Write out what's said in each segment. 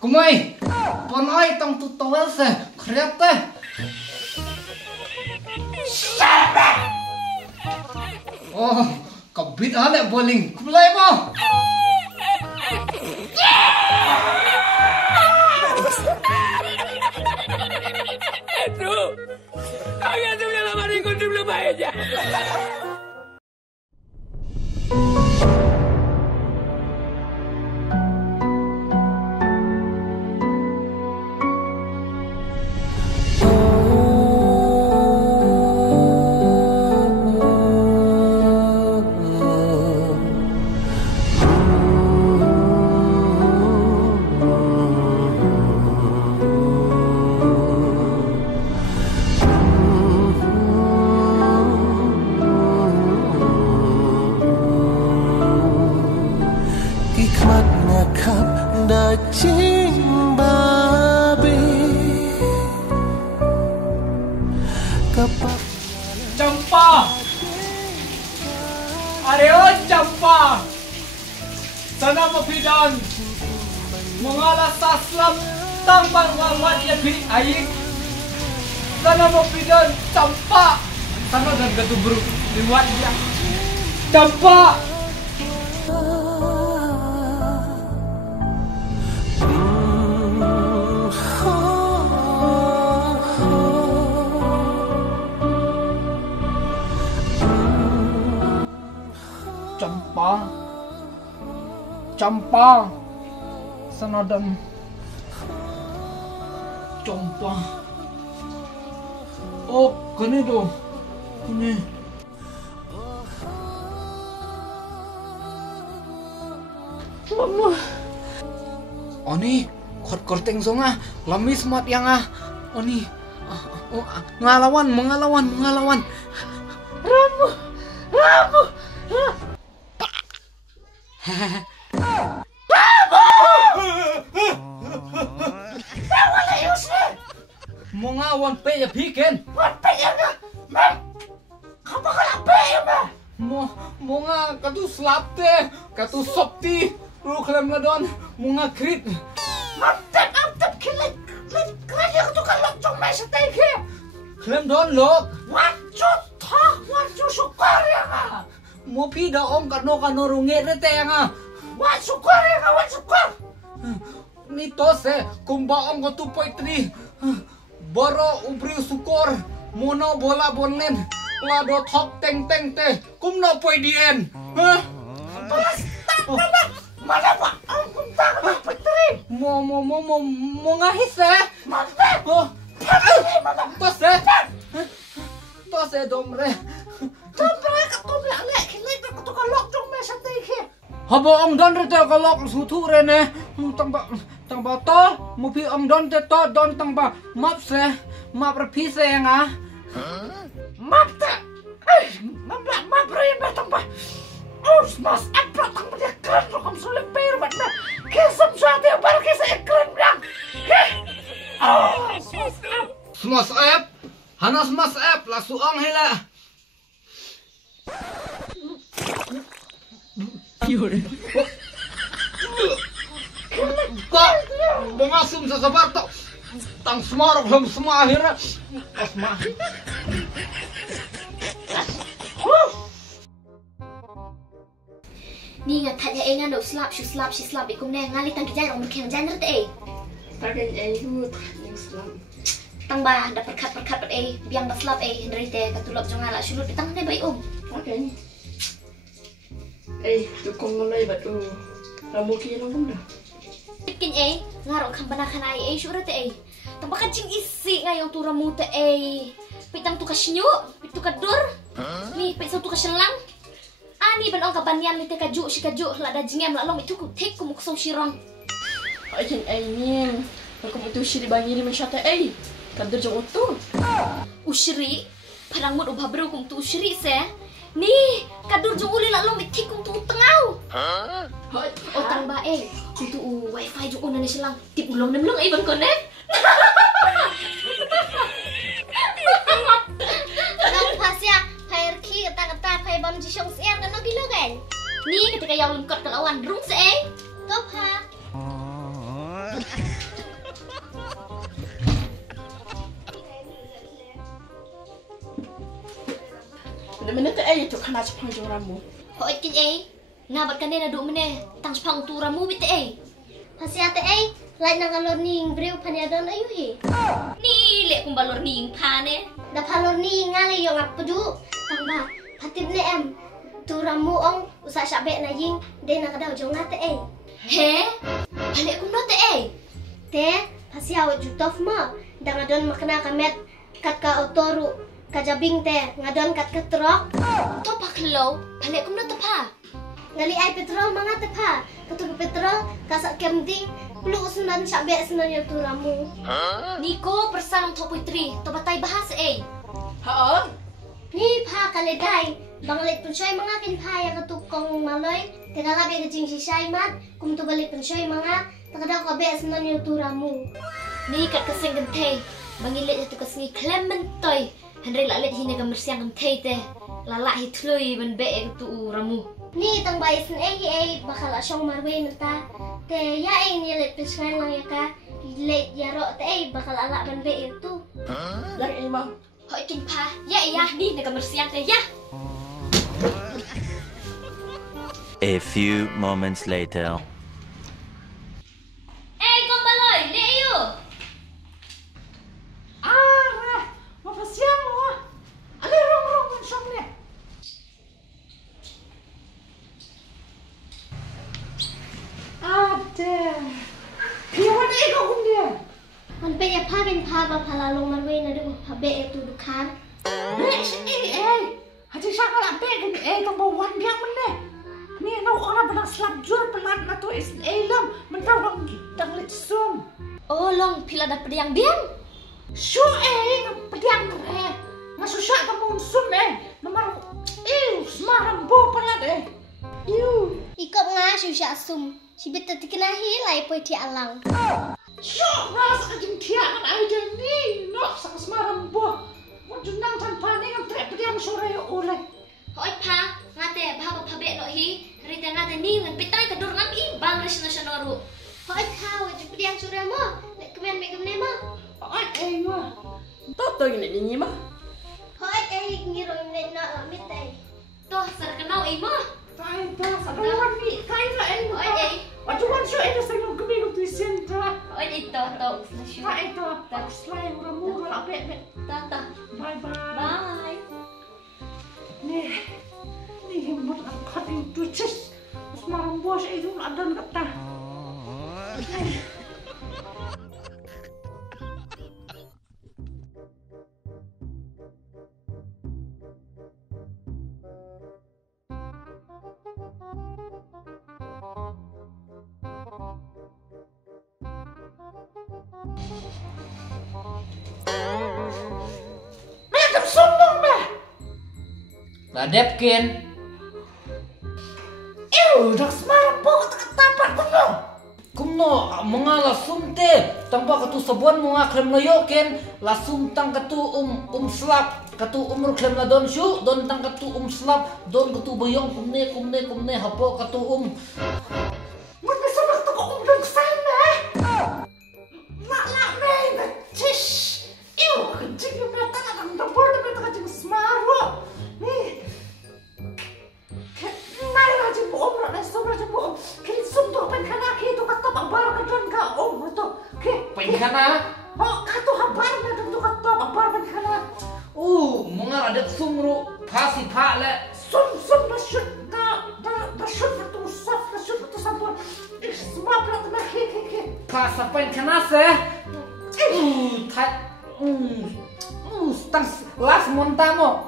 Kumai, panai tang tu towel se, kriat teh. Oh, kabit ane bowling, kumulai mo. Itu, agak tu yang lama ni kau belum bayar je. Campa, Areo Campa, sana mapidan, mengalah saslam tambang wawan ya bi air, sana mapidan Campa, sana dan ketubru liwat dia, Campa. Campa, sana dan Campa. Oh, kene do, kene. Mama. Oni, korteng songa, lamis mat yang Oni, ngalawan. Ramu. Mau ngawan pe ya bikin. Wan pe ya na. Mem. Kamu kalau pe ya mem. Mau katu slapte, katu sopti, lu klaim ladon, mau ngakrit. Mantap kilit. Kerja tu kalau cuma setai ke. Klaim don lo. Wancu syukur ya nga. Mau pida om kano rungit rete ya nga. Wan syukur ya nga, wan syukur. Nito se, kumba om katu poitri. Baro ubri syukur, mono bola bonen, lado thok teng te, kumno poidien. Hah? Mana pak? Kum tak poitri. Mau ngahis se? Mantap. Oh. Tose domre katubla lek kilik katu kalok jong me sate ke. Habo ong don rete kalok sutu rene. Tangba to mupi ong don te to don tangba map repi se nga. Map te. Map re be tangba. Os mas apra tangba dia keren rokom sulit per bat na. Kesam suate bar kesa ekran blang. Smas app. Hanas mas app la suang hela. Kok mengasum sesabar tok tang semarok belum semua akhirnya asma. Ni ngat tanya engan do slap ikum ne ngali tang kijai orang berkeng janer te. Pakai ayu yang selam. Tang bah da perkat biang da slap dari te katulop jongala syulut tang ne bai Pakai. Tu kong mulai batu. Ramu kira dah. Bikin ngarok kambana kana syulut te tang bakacing isi ngayong tu ramu te pitang tu kasinyo pitu kadur. Ni pitang tu kaselang. Ani ban ong kabanian ni te kaju lada jingem la long itu ku tek ku muksong shirong. Ajen ni. Aku itu shiri bangi ni masyata kadur jong utu. Ushri parang mud ubah bro kum tu ushri se. Ni kadur jong uli la long tek kum tu tengau. O tang ba tu wifi jong una ni silang tip ulong nem long bang konek. Nong pasya Pairki kata-kata pai bam jisong siar kan no kilo kan. Ni ketika yang lengkot kelawan rung se Top ha Dah mana tu tu kena cepang jong ramu. Hoi kin ngabat kan dia duk mene tang sepang tu ramu bit Pasia te lai na galor ning breu paniadon ayu he. Ni lek kum balor ning pa ne. Da palor ning ngale yo ngap pedu. Tang ba patip ne em. Tu ramu ong usa syabe na ying de na kadau jong na te He? Balik kum no te Te pasia wa jutof ma. Da ngadon makna kamet kat ka otoru. Kajabing te ngadon kat ka trok. To pa klo, balik kum no to pa. Ngali ay petrol mga te pa. Katu petrol kasak kemding. Pelu sunan syabe sunan yo tu ramu. Niko persanong to putri, to batay bahas Ha? Ni pa kaleday. Bangalik pun syoy mga kinpa ya katukong maloy. Teka labi ka jing sisay mat. Kum tu balik pun syoy mga. Takadaw ka be sunan yo tu ramu. Ni kat kasing gantay, bangilit itu kasingi Clementoy. Henry lalit hina gamersiang gantay te. Lalak hitloy ban be tu ramu. Ni tang bayis na bakal asyong marway na ta. Te ya ni let pisngan lang ya ka. Let yaro te bakal ala ban be itu. Lang ima. Hoi kin pa, ya ni nagamersiang te ya. A few moments later. Kong baloy, le ayo. Mapasiang mo. Ano rong siyang ne? Ate. Piwan ikaw kundi. Man pe ya pa bin pa ba pala long marway na do pa be itu dukan. Hati siya ka lang pe kan kang bawan biang man ne. Ni no ora ba slap jur pelan na to is lam. Man daw dang litsum. Oh long pila da pediang biang. Sure pediang re. Masusya ka mong sum Namar semaram bo pala Ikop nga susya sum. Si beta tikinahi lai poi ti alang. Sure ras ka jing tiangan aja ni. No sa semaram bo. Mo junang tan paning ang tre pediang sore ole. Hoi pa, ngate baba pa be no hi. Rita ngate ni ngan pitay ka dur ngam bang res na siya noru. Hoi ka wa jupi yang sure mo. Nek kemen me kemne mo. Ay mo. Toto ini ni ma. Hoi ngiro ine na lamit Toh sar kenau mo. Tay ta sa kawan ni kay la mo. Wajuan siya sa yung gumigod ti senta. Oi ito to na siya. Tay to. Slay ora mo la be. Tata. Bye bye. Bye. Ni himot ang kating tuches. Mas marambos itu adan kata. Macam sombong bah. Ladepkin. Dak semalam po katapat kuno. Kumno mga lasum te tamba katu sabuan mga krem layoken lasum tang katu slap katu umur krem la don shu don tang katu slap don katu bayong kumne hapo katu Mun bisa waktu ko umdong sana. La me tish. Kencing yung mata na ang dabor na mata kajing smaro. Ni. Nai rajin mo omra na sobra jin mo. Kini sumto pen kana kito kato abar ka don ka omra to. Ke Penkana. Oh kato habar na don to kato abar pen kana. Mga ladep sumru pasi pa le. Sum na shoot na shoot na to soft na shoot na to sabor. Smap na na ke. Pasa penkana se. Tat. Tang las montamo.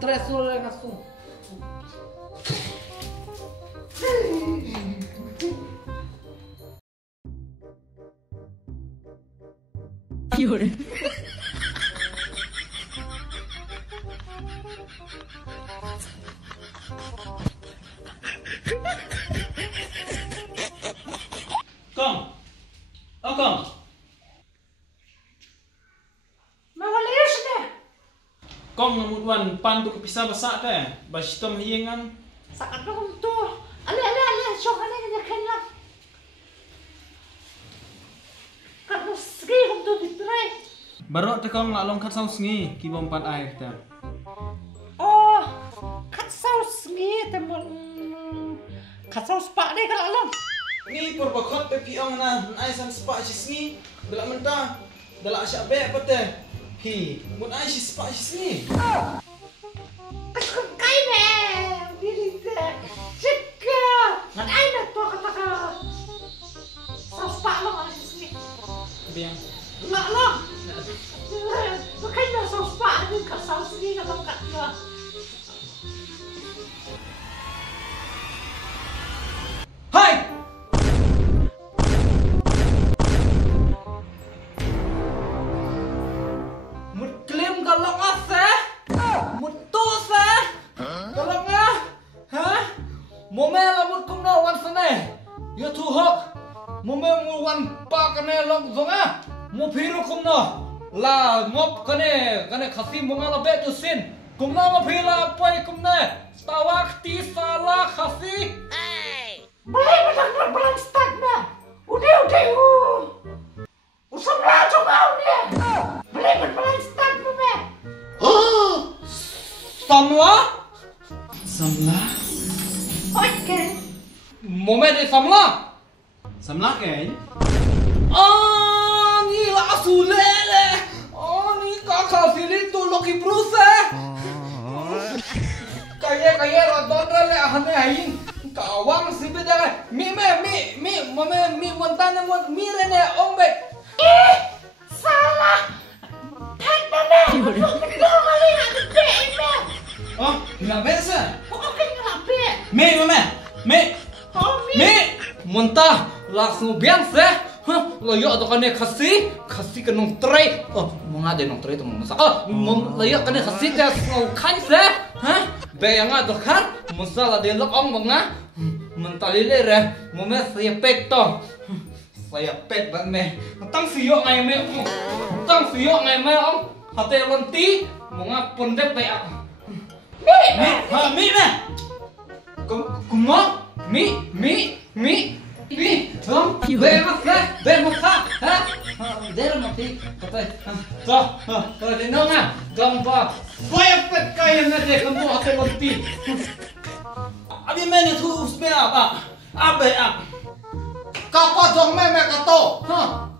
Tres horas ngasum. Yun. Kong. Oh, Kong. Mawalayos na. Kong namudwan pantu kepisa basak teh. Basitom hiyengan. Saan naman to? Ali. Siya ka na ganyan lang. Kano sige kung to ditry. Barok teh Kong lalong kat saus ngi kibom pan air teh. Oh, temen kasau sepak deh kalau long. Ni perbakot pe piong na ai san spa sini belak mentah belak asyak be apa teh hi mun ai spa sini Kai be diri teh ceka ngan ai na to kata kasau sepak long asih sini biang nak long makanya kasau sepak ni kasau sini kalau kat dia. Hai! Một klim cả lông á xe một tu xe cả lông á hả mô mê là một công nào văn xe này yêu thu học mô mê một văn ba cái này lông giống á một phí rồi công nào là ngọc cái này khá xí mô mê là bê tu xin công nào mà phí là bày công này tao á tí xa là khá xí Boleh benar benar start dah. Udah. Usah belajar kau ni. Boleh benar start dah. Samla? samla Okey. Moment di Samla? samla kan Ah, ni lah sulele. Oh, ni kakak sini tu Loki Bruce. Kaya radon rale ahane aing. Kawang si beda. Mi montan mi rene ombe. Salah. Tanda dah. Kau malah nak dek dah. oh nggak biasa Okey nak dek. me Oh Mi muntah langsung biasa. Layak tu kan kasih ke nong tray. Oh, mengada nong tray tu masak. Layak kan kasih ke kan se. Hah? Bayang tu kan masalah dia lok ong menga. Mentalile re, momen saya pek to. Saya pek ban me. Tang siok ngai me. Ong. Hati lonti menga pondek bayak. me Kuma mi Dong, bemaka, ha? Dera mati, kata, so, dinonga, gampa, bayar pet kaya na deh kamu hati lonti. abi meni tu usme apa abe ap Kapa dong meme kato, ha?